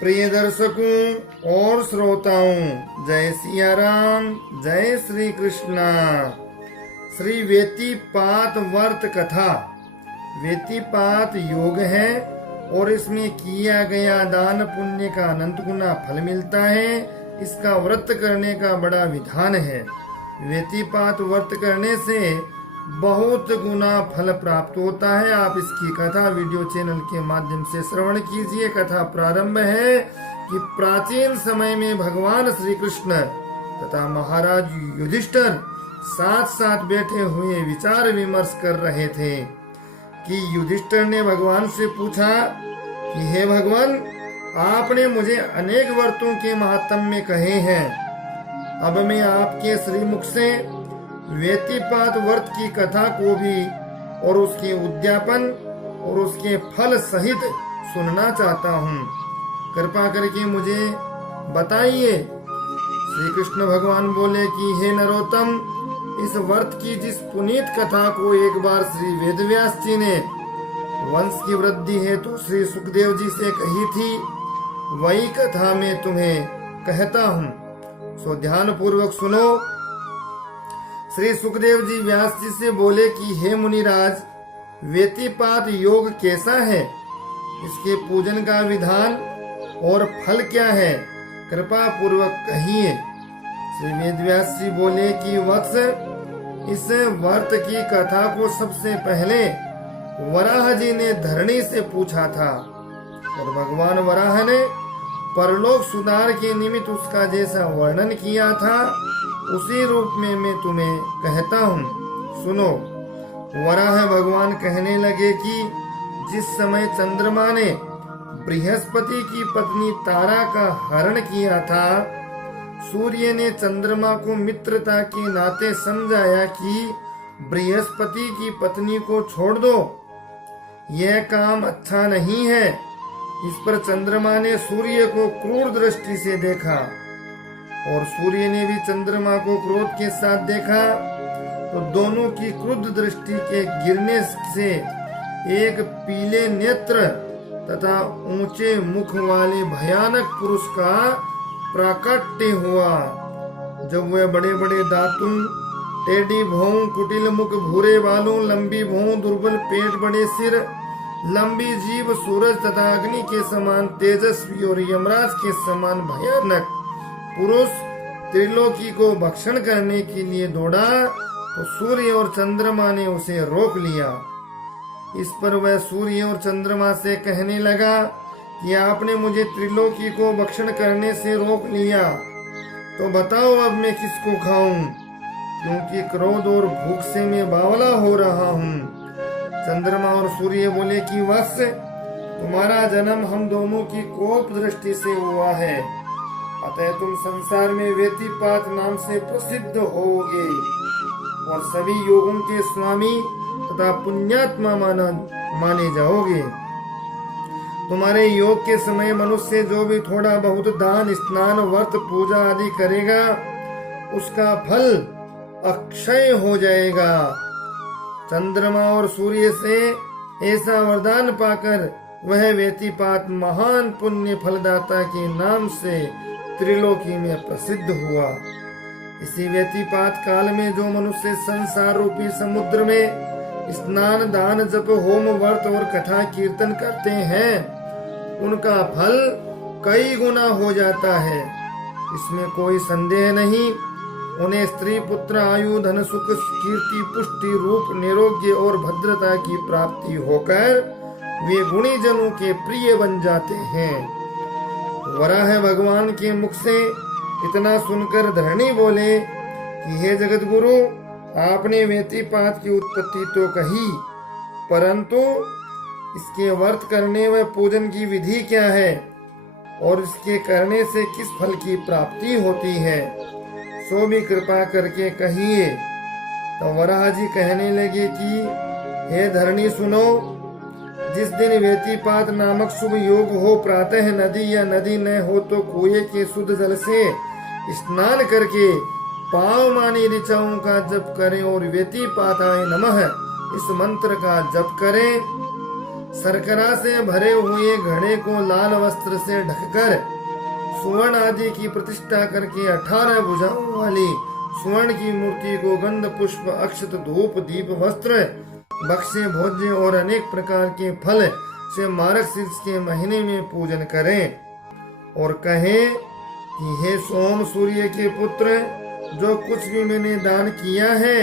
प्रिय दर्शकों और श्रोताओं, जय सिया राम, जय श्री कृष्णा। श्री वेतिपात व्रत कथा वेतिपात योग है और इसमें किया गया दान पुण्य का अनंत गुना फल मिलता है। इसका व्रत करने का बड़ा विधान है। वेतिपात व्रत करने से बहुत गुना फल प्राप्त होता है। आप इसकी कथा वीडियो चैनल के माध्यम से श्रवण कीजिए। कथा प्रारंभ है कि प्राचीन समय में भगवान श्री कृष्ण तथा महाराज युधिष्ठिर साथ साथ बैठे हुए विचार विमर्श कर रहे थे कि युधिष्ठिर ने भगवान से पूछा कि हे भगवान, आपने मुझे अनेक व्रतों के महात्म्य कहे हैं। अब मैं आपके श्रीमुख से वेतिपात व्रत की कथा को भी और उसके उद्यापन और उसके फल सहित सुनना चाहता हूँ। कृपा करके मुझे बताइए। श्री कृष्ण भगवान बोले कि हे नरोत्तम, इस व्रत की जिस पुनीत कथा को एक बार श्री वेदव्यास जी ने वंश की वृद्धि है तो श्री सुखदेव जी से कही थी, वही कथा मैं तुम्हें कहता हूँ। सो ध्यान पूर्वक सुनो। श्री सुखदेव जी व्यास जी से बोले कि हे मुनिराज, वेतिपात योग कैसा है? इसके पूजन का विधान और फल क्या है? कृपा पूर्वक कहिए। श्री वेदव्यास जी बोले कि वत्स, इस व्रत की कथा को सबसे पहले वराह जी ने धरणी से पूछा था और भगवान वराह ने परलोक सुधार के निमित्त उसका जैसा वर्णन किया था उसी रूप में मैं तुम्हें कहता हूँ। सुनो। वराह भगवान कहने लगे कि जिस समय चंद्रमा ने बृहस्पति की पत्नी तारा का हरण किया था, सूर्य ने चंद्रमा को मित्रता के नाते समझाया कि बृहस्पति की पत्नी को छोड़ दो, यह काम अच्छा नहीं है। इस पर चंद्रमा ने सूर्य को क्रूर दृष्टि से देखा और सूर्य ने भी चंद्रमा को क्रोध के साथ देखा, तो दोनों की क्रुद्ध दृष्टि के गिरने से एक पीले नेत्र तथा ऊंचे मुख वाले भयानक पुरुष का प्राकट्य हुआ। जब वह बड़े बड़े दांतों, टेढ़ी भौं, कुटिल मुख, भूरे बालों, लंबी भौं, दुर्बल पेट, बड़े सिर, लंबी जीभ, सूरज तथा अग्नि के समान तेजस्वी और यमराज के समान भयानक पुरुष त्रिलोकी को भक्षण करने के लिए दौड़ा, तो सूर्य और चंद्रमा ने उसे रोक लिया। इस पर वह सूर्य और चंद्रमा से कहने लगा कि आपने मुझे त्रिलोकी को भक्षण करने से रोक लिया, तो बताओ अब मैं किसको खाऊं, क्योंकि क्रोध और भूख से मैं बावला हो रहा हूँ। चंद्रमा और सूर्य बोले कि वत्स, तुम्हारा जन्म हम दोनों की कोप दृष्टि से हुआ है, अतः तुम संसार में वेतिपात नाम से प्रसिद्ध होगे और सभी योगों के स्वामी तथा पुण्यात्मा माने जाओगे। तुम्हारे योग के समय मनुष्य जो भी थोड़ा बहुत दान, स्नान, व्रत, पूजा आदि करेगा, उसका फल अक्षय हो जाएगा। चंद्रमा और सूर्य से ऐसा वरदान पाकर वह वेतिपात महान पुण्य फलदाता के नाम से त्रिलोकी में प्रसिद्ध हुआ। इसी वेतिपात काल में जो मनुष्य संसार रूपी समुद्र में स्नान, दान, जप, होम, व्रत और कथा कीर्तन करते हैं, उनका फल कई गुना हो जाता है। इसमें कोई संदेह नहीं। उन्हें स्त्री, पुत्र, आयु, धन, सुख, कीर्ति, पुष्टि, रूप, निरोग्य और भद्रता की प्राप्ति होकर वे गुणी जनों के प्रिय बन जाते हैं। वराह भगवान के मुख से इतना सुनकर धरणी बोले कि हे जगत गुरु, आपने वेतिपात की उत्पत्ति तो कही, परंतु इसके व्रत करने व पूजन की विधि क्या है और इसके करने से किस फल की प्राप्ति होती है, सो भी कृपा करके कहिए। तो वराह जी कहने लगे कि हे धरणी सुनो, जिस दिन वेतिपात नामक शुभ योग हो, प्रातः नदी या नदी न हो तो कुएं के शुद्ध जल से स्नान करके पाव मानी ऋचाओं का जप करें और वेतिपाताय नमः इस मंत्र का जप करें। शर्करा से भरे हुए घड़े को लाल वस्त्र से ढककर सुवर्ण आदि की प्रतिष्ठा करके 18 भुजाओं वाली स्वर्ण की मूर्ति को गंध पुष्प अक्षत धूप दीप वस्त्र बक्से भोज्य और अनेक प्रकार के फल से मार्गशीर्ष के महीने में पूजन करें और कहें कि हे सोम सूर्य के पुत्र, जो कुछ भी मैंने दान किया है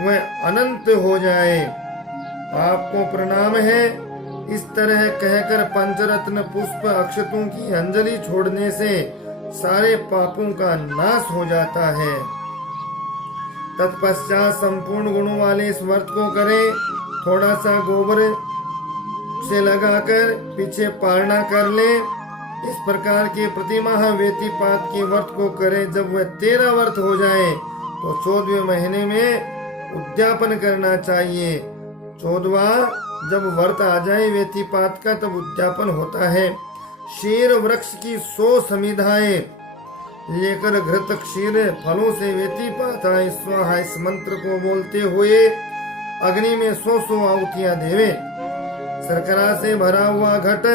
वह अनंत हो जाए, आपको प्रणाम है। इस तरह कहकर पंचरत्न पुष्प अक्षतों की अंजलि छोड़ने से सारे पापों का नाश हो जाता है। तत्पश्चात संपूर्ण गुणों वाले इस व्रत को करें। थोड़ा सा गोबर से लगाकर पीछे पारना कर ले। इस प्रकार के प्रतिमाह व्यतिपात के व्रत को करें। जब वह 13 व्रत हो जाए तो 14वें महीने में उद्यापन करना चाहिए। 14वां जब व्रत आ जाए व्यतिपात का तब उद्यापन होता है। शीर वृक्ष की 100 समिधाएं लेकर घृत क्षीर फलों से व्यतिपात स्वाहा इस मंत्र को बोलते हुए अग्नि में 100 आहुतियां देवे। शर्करा से भरा हुआ घट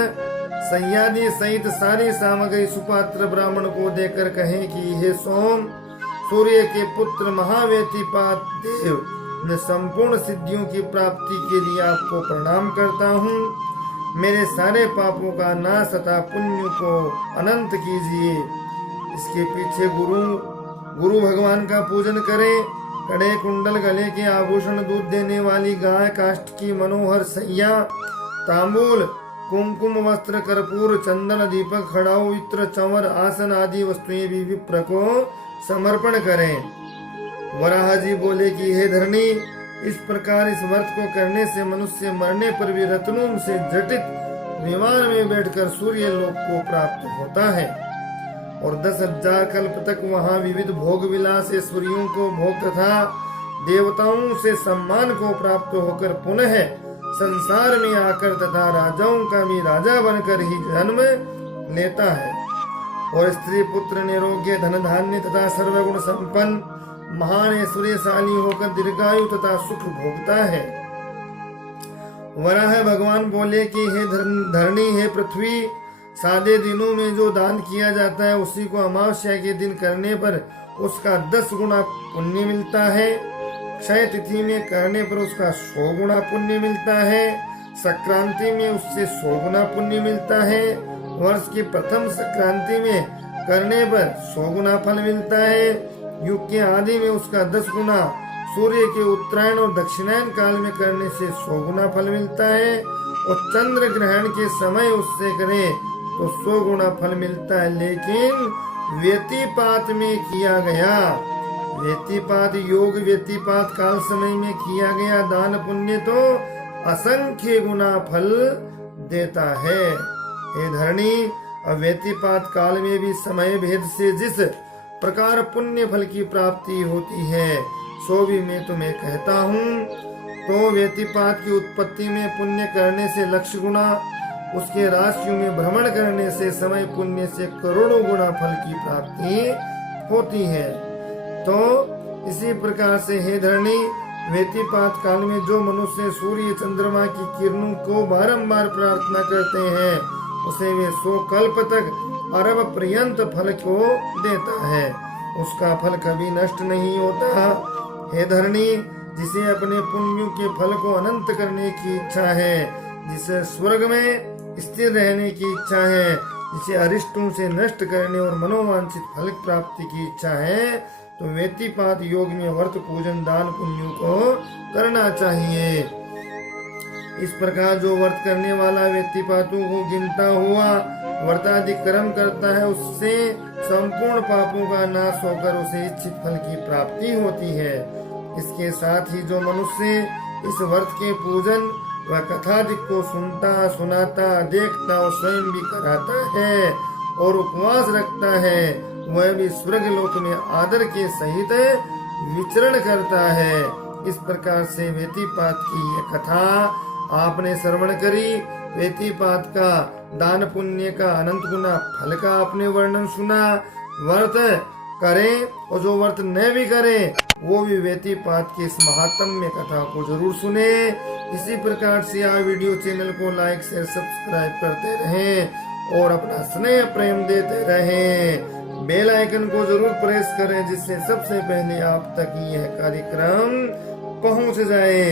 सैयादी सहित सारी सामग्री सुपात्र ब्राह्मण को देकर कहें कि हे सोम सूर्य के पुत्र महाव्यतिपात देव, मैं संपूर्ण सिद्धियों की प्राप्ति के लिए आपको प्रणाम करता हूँ। मेरे सारे पापों का नाश तथा पुण्य को अनंत कीजिए। इसके पीछे गुरु भगवान का पूजन करें। कड़े कुंडल गले के आभूषण दूध देने वाली गाय काष्ठ की मनोहर सैया तांबूल कुमकुम वस्त्र कर्पूर चंदन दीपक खड़ाऊ इत्र चंवर आसन आदि वस्तुएं भी विप्र को समर्पण करें। वराह जी बोले कि हे धरणी, इस प्रकार इस व्रत को करने से मनुष्य मरने पर भी रत्नों से जटित विमान में बैठकर सूर्य लोक को प्राप्त होता है और 10,000 कल्प तक वहाँ विविध भोग विलास ऐश्वर्यों को भोग तथा देवताओं से सम्मान को प्राप्त होकर पुनः संसार में आकर तथा राजाओं का भी राजा बनकर ही जन्म लेता है और स्त्री पुत्र निरोग्य धन धान्य तथा सर्वगुण संपन्न महान ऐश्वर्यशाली होकर दीर्घायु तथा सुख भोगता है। वराह भगवान बोले कि हे धरणी, हे पृथ्वी, सादे दिनों में जो दान किया जाता है उसी को अमावस्या के दिन करने पर उसका 10 गुना पुण्य मिलता है। क्षय तिथि में करने पर उसका 100 गुना पुण्य मिलता है। संक्रांति में उससे 100 गुना पुण्य मिलता है। वर्ष की प्रथम संक्रांति में करने पर 100 गुना फल मिलता है। युग के आदि में उसका 10 गुना, सूर्य के उत्तरायण और दक्षिणायन काल में करने से 100 गुना फल मिलता है और चंद्र ग्रहण के समय उससे करे तो 100 गुना फल मिलता है। लेकिन व्यतिपात में किया गया व्यतिपात योग व्यतिपात काल समय में किया गया दान पुण्य तो असंख्य गुना फल देता है। हे धरणी, व्यतिपात काल में भी समय भेद से जिस प्रकार पुण्य फल की प्राप्ति होती है सो भी मैं तुम्हें कहता हूँ। तो व्यतिपात की उत्पत्ति में पुण्य करने से लक्ष्य गुना, उसके राशियों में भ्रमण करने से समय पुण्य से करोड़ों गुना फल की प्राप्ति होती है। तो इसी प्रकार से हे धरणी, व्यतिपात काल में जो मनुष्य सूर्य चंद्रमा की किरणों को बारंबार प्रार्थना करते हैं उसे वे 100 कल्प तक अरब पर्यंत फल को देता है, उसका फल कभी नष्ट नहीं होता। हे धरणी, जिसे अपने पुण्यों के फल को अनंत करने की इच्छा है, जिसे स्वर्ग में स्थिर रहने की इच्छा है, जिसे अरिष्टों से नष्ट करने और मनोवांछित फल प्राप्ति की इच्छा है, तो व्यतिपात योग में व्रत पूजन दान पुण्यों को करना चाहिए। इस प्रकार जो व्रत करने वाला व्यतिपातों को गिनता हुआ व्रतादि कर्म करता है उससे संपूर्ण पापों का नाश होकर उसे इच्छित फल की प्राप्ति होती है। इसके साथ ही जो मनुष्य इस व्रत के पूजन व कथादिक को सुनता सुनाता देखता और स्वयं भी कराता है और उपवास रखता है, वह भी स्वर्ग लोक में आदर के सहित विचरण करता है। इस प्रकार से व्यतिपात की यह कथा आपने श्रवण करी। व्यतिपात का दान पुण्य का अनंत गुना फल का आपने वर्णन सुना। व्रत करें और जो व्रत न भी करें वो भी व्यतिपात की इस महात्म्य कथा को जरूर सुने। इसी प्रकार से आप वीडियो चैनल को लाइक शेयर सब्सक्राइब करते रहें और अपना स्नेह प्रेम देते रहें। बेल आइकन को जरूर प्रेस करें जिससे सबसे पहले आप तक यह कार्यक्रम पहुंच जाए।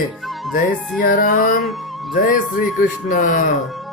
जय सिया राम, जय श्री कृष्ण।